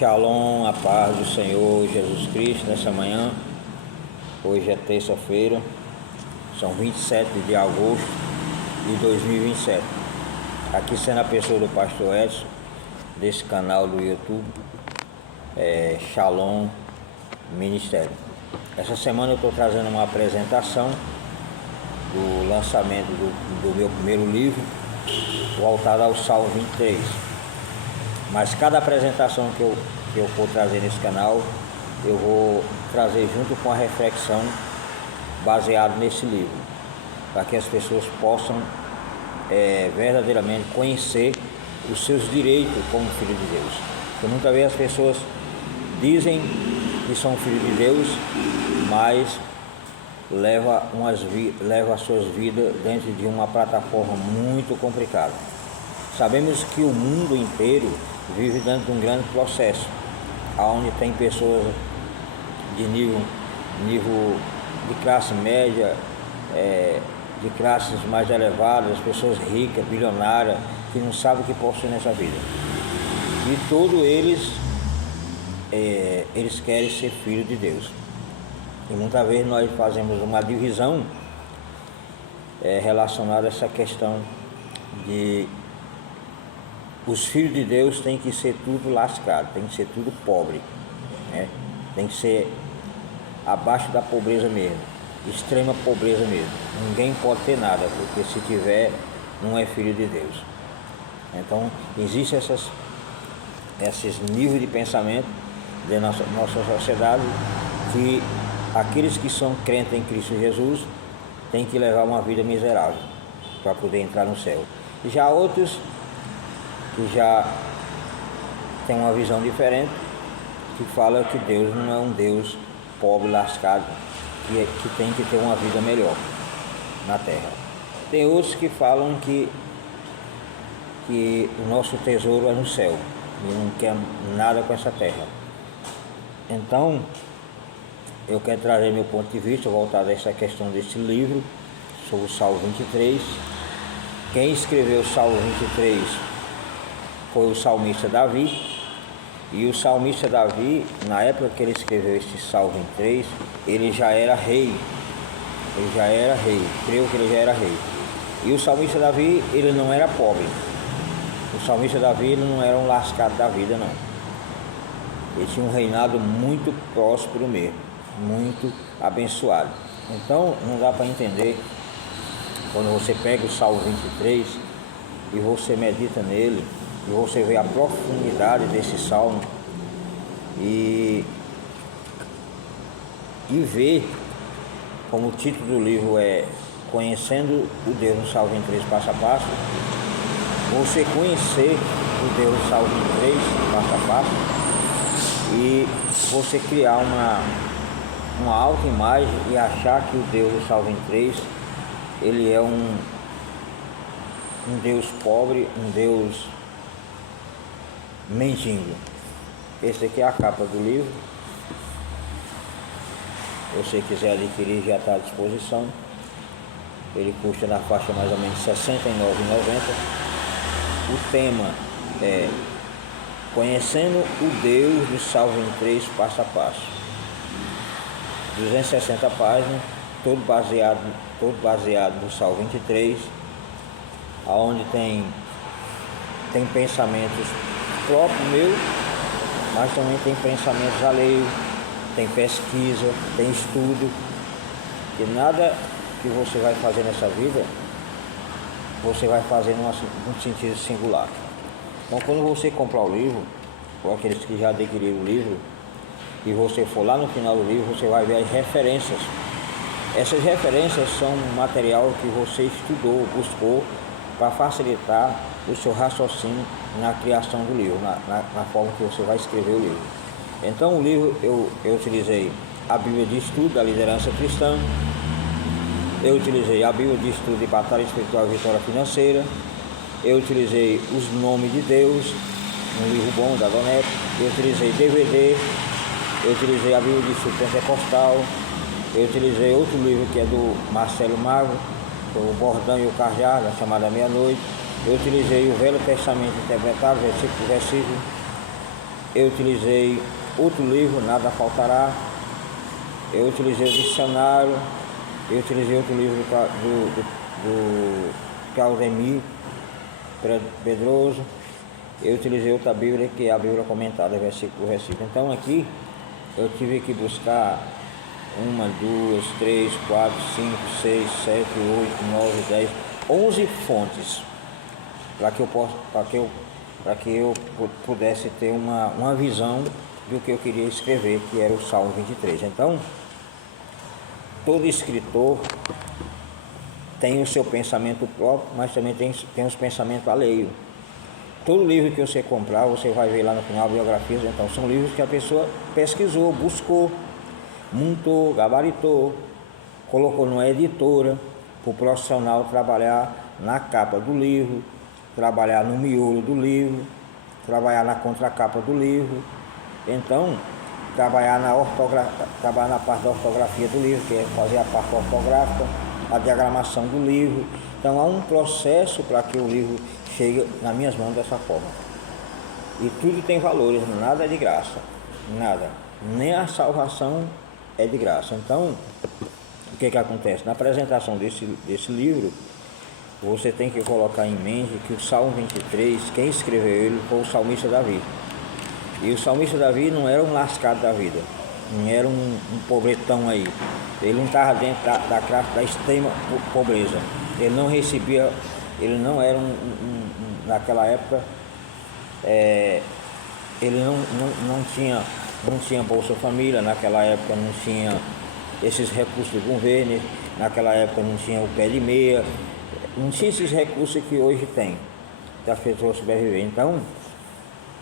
Shalom, a paz do Senhor Jesus Cristo nessa manhã. Hoje é terça-feira, são 27 de agosto de 2027. Aqui sendo a pessoa do pastor Edson, desse canal do YouTube, Shalom Ministério. Essa semana eu estou trazendo uma apresentação do lançamento do meu primeiro livro, voltado ao Salmo 23. Mas cada apresentação que eu for trazer nesse canal, eu vou trazer junto com a reflexão baseada nesse livro, para que as pessoas possam verdadeiramente conhecer os seus direitos como filho de Deus. Porque muitas vezes as pessoas dizem que são filhos de Deus, mas leva as suas vidas dentro de uma plataforma muito complicada. Sabemos que o mundo inteiro vive dentro de um grande processo, onde tem pessoas de nível de classe média, de classes mais elevadas, pessoas ricas, bilionárias, que não sabem o que possuem nessa vida. E todos eles querem ser filhos de Deus. E muitas vezes nós fazemos uma divisão relacionada a essa questão de os filhos de Deus têm que ser tudo lascado, tem que ser tudo pobre, né? Tem que ser abaixo da pobreza mesmo, extrema pobreza mesmo. Ninguém pode ter nada, porque se tiver, não é filho de Deus. Então, existem esses níveis de pensamento da nossa sociedade, que aqueles que são crentes em Cristo Jesus têm que levar uma vida miserável para poder entrar no céu. E já outros que já tem uma visão diferente, que fala que Deus não é um Deus pobre, lascado, que tem que ter uma vida melhor na terra. Tem outros que falam que o nosso tesouro é no céu e não quer nada com essa terra. Então, eu quero trazer meu ponto de vista voltado a essa questão desse livro sobre o Salmo 23. Quem escreveu o Salmo 23 foi o salmista Davi, e o salmista Davi, na época que ele escreveu esse Salmo 23, ele já era rei, creio que ele já era rei. E o salmista Davi, ele não era pobre, o salmista Davi, ele não era um lascado da vida, não. Ele tinha um reinado muito próspero mesmo, muito abençoado. Então, não dá para entender, quando você pega o Salmo 23 e você medita nele, e você vê a profundidade desse salmo e vê, como o título do livro é Conhecendo o Deus no Salmo 23 passo a passo, você conhecer o Deus no Salmo 23 passo a passo e você criar uma autoimagem e achar que o Deus do Salmo 23 ele é um Deus pobre, um Deus mendigo. Esse aqui é a capa do livro. Se você quiser adquirir, já está à disposição. Ele custa na faixa mais ou menos R$ 69,90. O tema é Conhecendo o Deus do Salmo 23 passo a passo. 260 páginas, todo baseado no Salmo 23, onde tem pensamentos próprio meu, mas também tem pensamentos alheios, tem pesquisa, tem estudo, que nada que você vai fazer nessa vida, você vai fazer num sentido singular. Então, quando você comprar o livro, ou aqueles que já adquiriram o livro, e você for lá no final do livro, você vai ver as referências. Essas referências são material que você estudou, buscou, para facilitar o seu raciocínio na criação do livro, na forma que você vai escrever o livro. Então, o livro eu utilizei a Bíblia de Estudo da Liderança Cristã, eu utilizei a Bíblia de Estudo de Batalha Espiritual e Vitória Financeira, eu utilizei os Nomes de Deus, um livro bom da Donete, eu utilizei DVD, eu utilizei a Bíblia de Estudo Pentecostal, eu utilizei outro livro que é do Marcelo Magro, o Bordão e o Cajado, a chamada Meia-Noite. Eu utilizei o Velho Testamento interpretado, versículo por versículo. Eu utilizei outro livro, Nada Faltará. Eu utilizei o dicionário. Eu utilizei outro livro do Claudemir Pedroso. Eu utilizei outra Bíblia, que é a Bíblia comentada, versículo por versículo. Então aqui eu tive que buscar 1, 2, 3, 4, 5, 6, 7, 8, 9, 10, 11 fontes para que eu pudesse ter uma visão do que eu queria escrever, que era o Salmo 23. Então, todo escritor tem o seu pensamento próprio, mas também tem os pensamentos alheios. Todo livro que você comprar, você vai ver lá no final biografias. Então, são livros que a pessoa pesquisou, buscou, montou, gabaritou, colocou numa editora para o profissional trabalhar na capa do livro, trabalhar no miolo do livro, trabalhar na contracapa do livro. Então, trabalhar na parte da ortografia do livro, que é fazer a parte ortográfica, a diagramação do livro. Então, há um processo para que o livro chegue nas minhas mãos dessa forma. E tudo tem valores, nada é de graça, nada. Nem a salvação é de graça. Então, o que acontece? Na apresentação desse livro, você tem que colocar em mente que o Salmo 23, quem escreveu ele foi o salmista Davi. E o salmista Davi não era um lascado da vida, não era um pobretão aí. Ele não estava dentro da extrema pobreza. Ele não recebia, ele não era naquela época, ele não tinha Bolsa Família, naquela época não tinha esses recursos do governo, naquela época não tinha o pé de meia, não tinha esses recursos que hoje tem, que as pessoas sobreviverem. Então,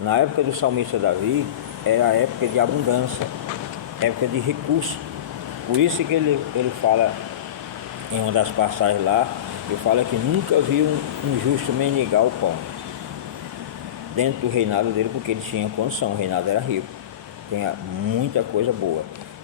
na época do salmista Davi, era a época de abundância, época de recursos. Por isso que ele fala em uma das passagens lá, ele fala que nunca viu um justo mendigar o pão dentro do reinado dele, porque ele tinha condição, o reinado era rico, tinha muita coisa boa.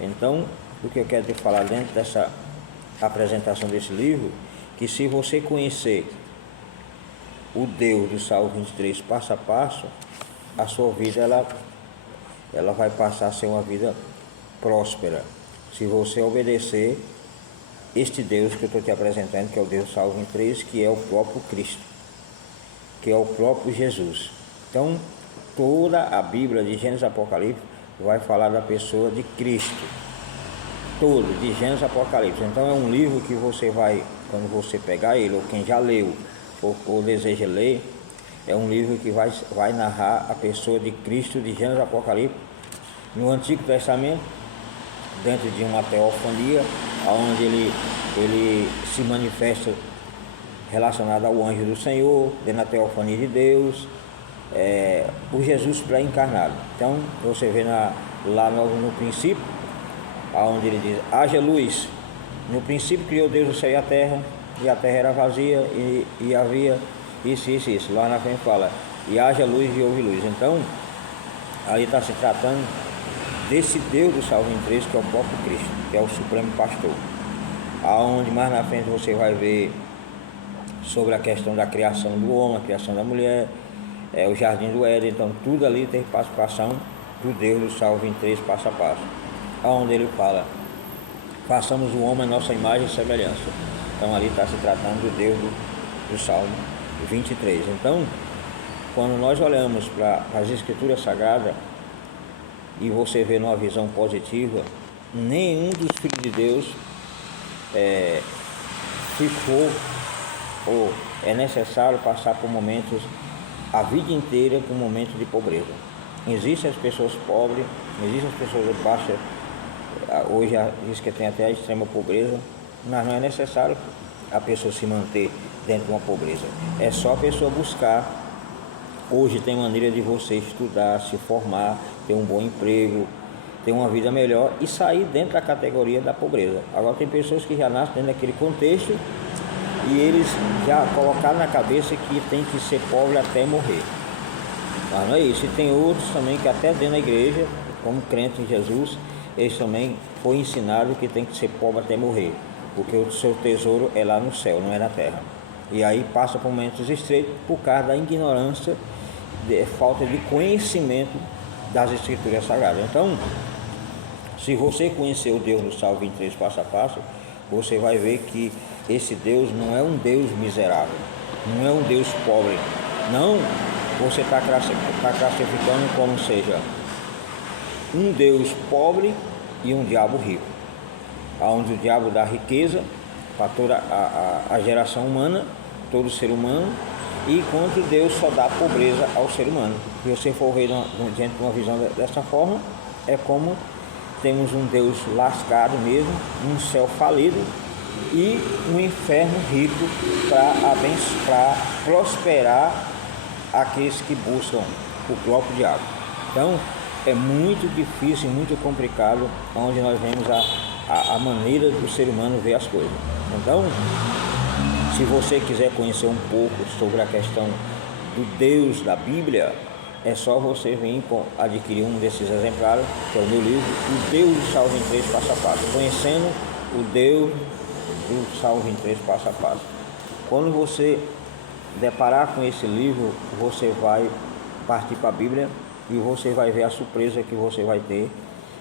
Então, o que eu quero te falar dentro dessa apresentação desse livro, que se você conhecer o Deus do Salmo 23 passo a passo, a sua vida ela vai passar a ser uma vida próspera, se você obedecer este Deus que eu estou te apresentando, que é o Deus do Salmo 23, que é o próprio Cristo, que é o próprio Jesus. Então, toda a Bíblia de Gênesis e Apocalipse vai falar da pessoa de Cristo, todo, de Gênesis e Apocalipse. Então, é um livro que você vai, quando você pegar ele, ou quem já leu, ou deseja ler, é um livro que vai narrar a pessoa de Cristo, de Gênesis e Apocalipse, no Antigo Testamento, dentro de uma teofania, onde ele se manifesta relacionado ao anjo do Senhor, dentro da teofania de Deus, o Jesus pré-encarnado. Então, você vê lá no princípio, onde ele diz, haja luz. No princípio criou Deus o céu e a terra era vazia, e havia isso. Lá na frente fala, e haja luz e houve luz. Então, aí está se tratando desse Deus do Salmo 23, que é o próprio Cristo, que é o Supremo Pastor. Aonde mais na frente você vai ver sobre a questão da criação do homem, a criação da mulher, o jardim do Éden. Então, tudo ali tem participação do Deus do Salmo 23, passo a passo. Onde ele fala, façamos o homem a nossa imagem e semelhança. Então, ali está se tratando do Deus do Salmo 23. Então, quando nós olhamos para as Escrituras Sagradas e você vê numa visão positiva, nenhum dos filhos de Deus ficou ou é necessário passar por momentos, a vida inteira, por momentos de pobreza. Existem as pessoas pobres, existem as pessoas de baixa, hoje diz que tem até a extrema pobreza, mas não é necessário a pessoa se manter dentro de uma pobreza. É só a pessoa buscar. Hoje tem maneira de você estudar, se formar, ter um bom emprego, ter uma vida melhor e sair dentro da categoria da pobreza. Agora tem pessoas que já nascem dentro daquele contexto e eles já colocaram na cabeça que tem que ser pobre até morrer. Mas não é isso. E tem outros também que até dentro da igreja, como crentes em Jesus, eles também foi ensinado que tem que ser pobre até morrer, porque o seu tesouro é lá no céu, não é na terra. E aí passa por momentos estreitos por causa da ignorância, falta de conhecimento das Escrituras Sagradas. Então, se você conhecer o Deus do Salmo 23 passo a passo, você vai ver que esse Deus não é um Deus miserável, não é um Deus pobre. Não, você está classificando como seja um Deus pobre e um diabo rico, onde o diabo dá riqueza para toda a geração humana, todo ser humano, e enquanto Deus só dá pobreza ao ser humano. Se você for ver diante de uma visão dessa forma, é como temos um Deus lascado mesmo, um céu falido e um inferno rico para prosperar aqueles que buscam o próprio diabo. Então é muito difícil, muito complicado onde nós vemos a maneira do ser humano ver as coisas. Então, se você quiser conhecer um pouco sobre a questão do Deus da Bíblia, é só você vir adquirir um desses exemplares, que é o meu livro, O Deus do Salmo 23 passo a passo, conhecendo o Deus do Salmo 23 passo a passo. Quando você deparar com esse livro, você vai partir para a Bíblia e você vai ver a surpresa que você vai ter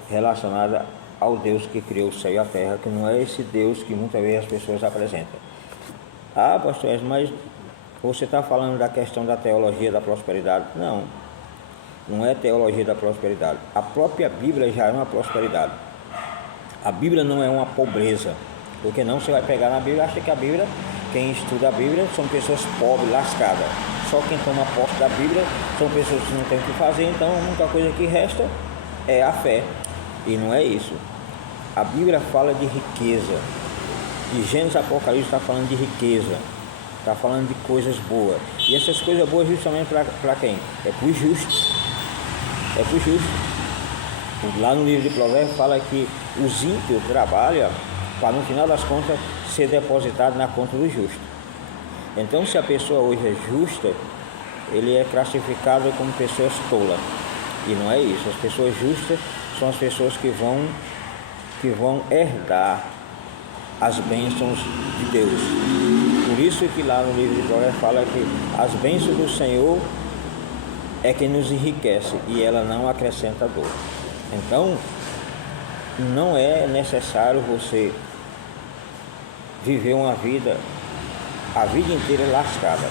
relacionada ao Deus que criou o céu e a terra, que não é esse Deus que muitas vezes as pessoas apresentam. Ah, pastor, mas você está falando da questão da teologia da prosperidade. Não, não é teologia da prosperidade. A própria Bíblia já é uma prosperidade. A Bíblia não é uma pobreza, porque não você vai pegar na Bíblia e acha que a Bíblia, quem estuda a Bíblia são pessoas pobres, lascadas. Só quem toma posse da Bíblia são pessoas que não têm o que fazer, então a única coisa que resta é a fé. E não é isso. A Bíblia fala de riqueza. De Gênesis a Apocalipse está falando de riqueza. Está falando de coisas boas. E essas coisas boas justamente para quem? É para os justos. É para os justos. Lá no livro de Provérbios fala que os ímpios trabalham para no final das contas ser depositado na conta do justo. Então, se a pessoa hoje é justa, ele é classificado como pessoas tolas. E não é isso. As pessoas justas são as pessoas que vão herdar as bênçãos de Deus. Por isso que lá no livro de Provérbios fala que as bênçãos do Senhor é que nos enriquece e ela não acrescenta dor. Então, não é necessário você viver uma vida, a vida inteira lascada.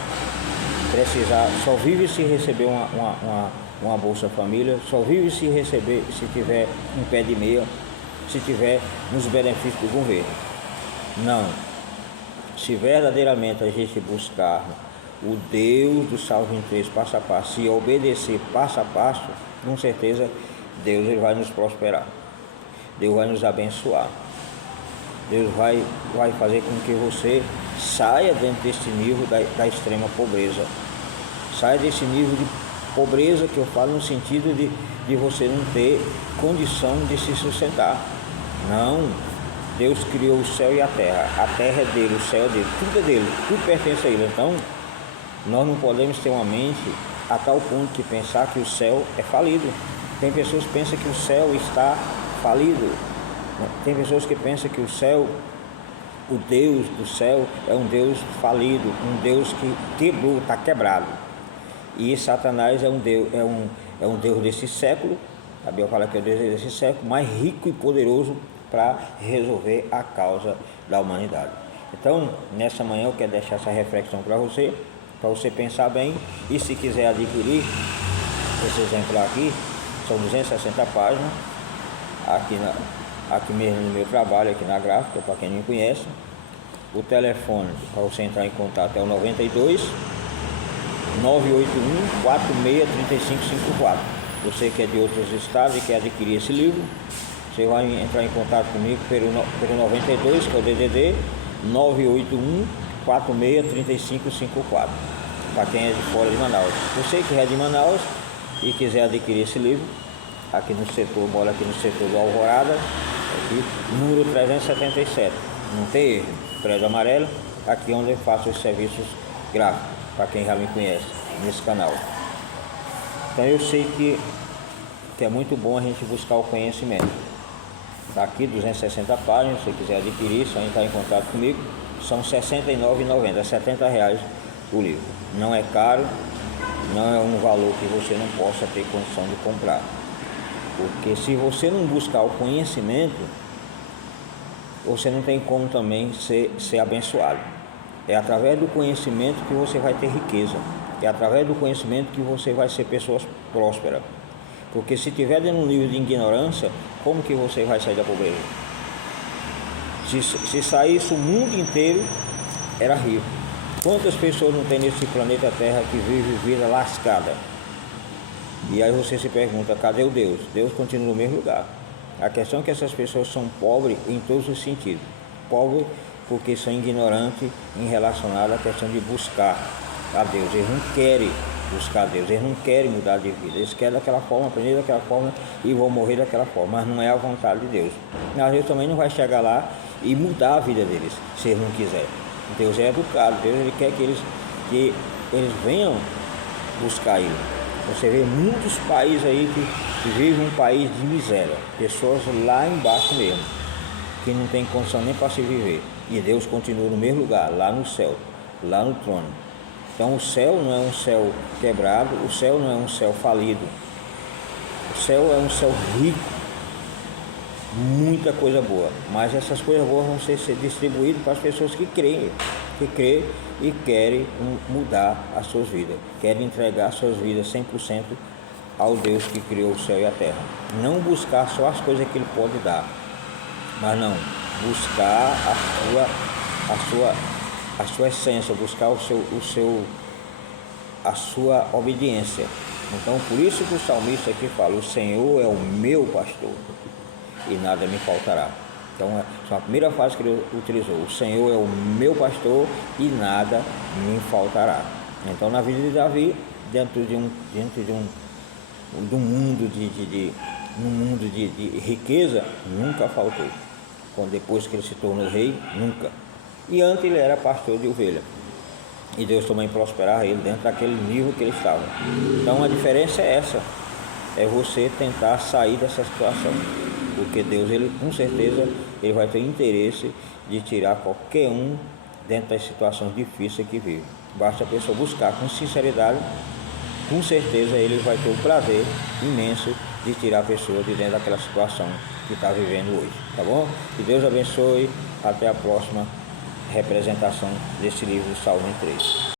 Só vive se receber uma Bolsa Família, só vive se receber, se tiver um pé de meia, se tiver nos benefícios do governo. Não. Se verdadeiramente a gente buscar o Deus do Salmo 23 passo a passo, se obedecer passo a passo, com certeza Deus ele vai nos prosperar. Deus vai nos abençoar. Deus vai fazer com que você saia dentro desse nível da extrema pobreza. Saia desse nível de pobreza que eu falo no sentido de você não ter condição de se sustentar. Não. Deus criou o céu e a terra é dele, o céu é dele, tudo é dele, tudo pertence a ele. Então, nós não podemos ter uma mente a tal ponto de pensar que o céu é falido. Tem pessoas que pensam que o céu está falido. Tem pessoas que pensam que o céu, o Deus do céu é um Deus falido, um Deus que quebrou, está quebrado. E Satanás é um Deus desse século, a Bíblia fala que é o Deus desse século, mais rico e poderoso para resolver a causa da humanidade. Então, nessa manhã eu quero deixar essa reflexão para você pensar bem, e se quiser adquirir esse exemplar aqui, são 260 páginas, aqui mesmo no meu trabalho, aqui na gráfica, para quem não me conhece. O telefone para você entrar em contato é o 92 981 46 3554. Você que é de outros estados e quer adquirir esse livro, você vai entrar em contato comigo pelo 92, que é o DDD 981 46 3554, para quem é de fora de Manaus. Você que é de Manaus e quiser adquirir esse livro, aqui no setor, mora aqui no setor do Alvorada, aqui, número 377, não tem erro, prédio amarelo, aqui onde eu faço os serviços gráficos, para quem já me conhece, nesse canal. Então eu sei que é muito bom a gente buscar o conhecimento. Está aqui 260 páginas, se você quiser adquirir, só entrar em contato comigo, são R$ 69,90, R$ 70 o livro. Não é caro, não é um valor que você não possa ter condição de comprar. Porque se você não buscar o conhecimento, você não tem como também ser abençoado. É através do conhecimento que você vai ter riqueza. É através do conhecimento que você vai ser pessoa próspera. Porque se tiver dentro de um nível de ignorância, como que você vai sair da pobreza? Se saísse o mundo inteiro, era rico. Quantas pessoas não tem nesse planeta Terra que vive vida lascada? E aí você se pergunta, cadê o Deus? Deus continua no mesmo lugar. A questão é que essas pessoas são pobres em todos os sentidos. Pobres porque são ignorantes em relacionado à questão de buscar a Deus. Eles não querem buscar a Deus, eles não querem mudar de vida. Eles querem daquela forma, aprender daquela forma e vão morrer daquela forma. Mas não é a vontade de Deus. Mas Deus também não vai chegar lá e mudar a vida deles, se eles não quiserem. Deus é educado, Deus ele quer que eles venham buscar Ele. Você vê muitos países aí que vivem um país de miséria, pessoas lá embaixo mesmo, que não tem condição nem para se viver. E Deus continua no mesmo lugar, lá no céu, lá no trono. Então o céu não é um céu quebrado, o céu não é um céu falido. O céu é um céu rico, muita coisa boa. Mas essas coisas boas vão ser distribuídas para as pessoas que creem e querem mudar as suas vidas, querem entregar suas vidas 100% ao Deus que criou o céu e a terra. Não buscar só as coisas que Ele pode dar, mas não, buscar a sua essência, buscar a sua obediência. Então por isso que o salmista aqui fala, o Senhor é o meu pastor e nada me faltará. Então, a primeira frase que ele utilizou, o Senhor é o meu pastor e nada me faltará. Então, na vida de Davi, dentro de um mundo de riqueza, nunca faltou. Depois que ele se tornou rei, nunca. E antes ele era pastor de ovelha. E Deus também prosperava ele dentro daquele nível que ele estava. Então, a diferença é essa. É você tentar sair dessa situação. Porque Deus, ele com certeza, ele vai ter interesse de tirar qualquer um dentro das situações difíceis que vive. Basta a pessoa buscar com sinceridade, com certeza ele vai ter o prazer imenso de tirar a pessoa de dentro daquela situação que está vivendo hoje, tá bom? Que Deus abençoe, até a próxima representação desse livro Salmo 3.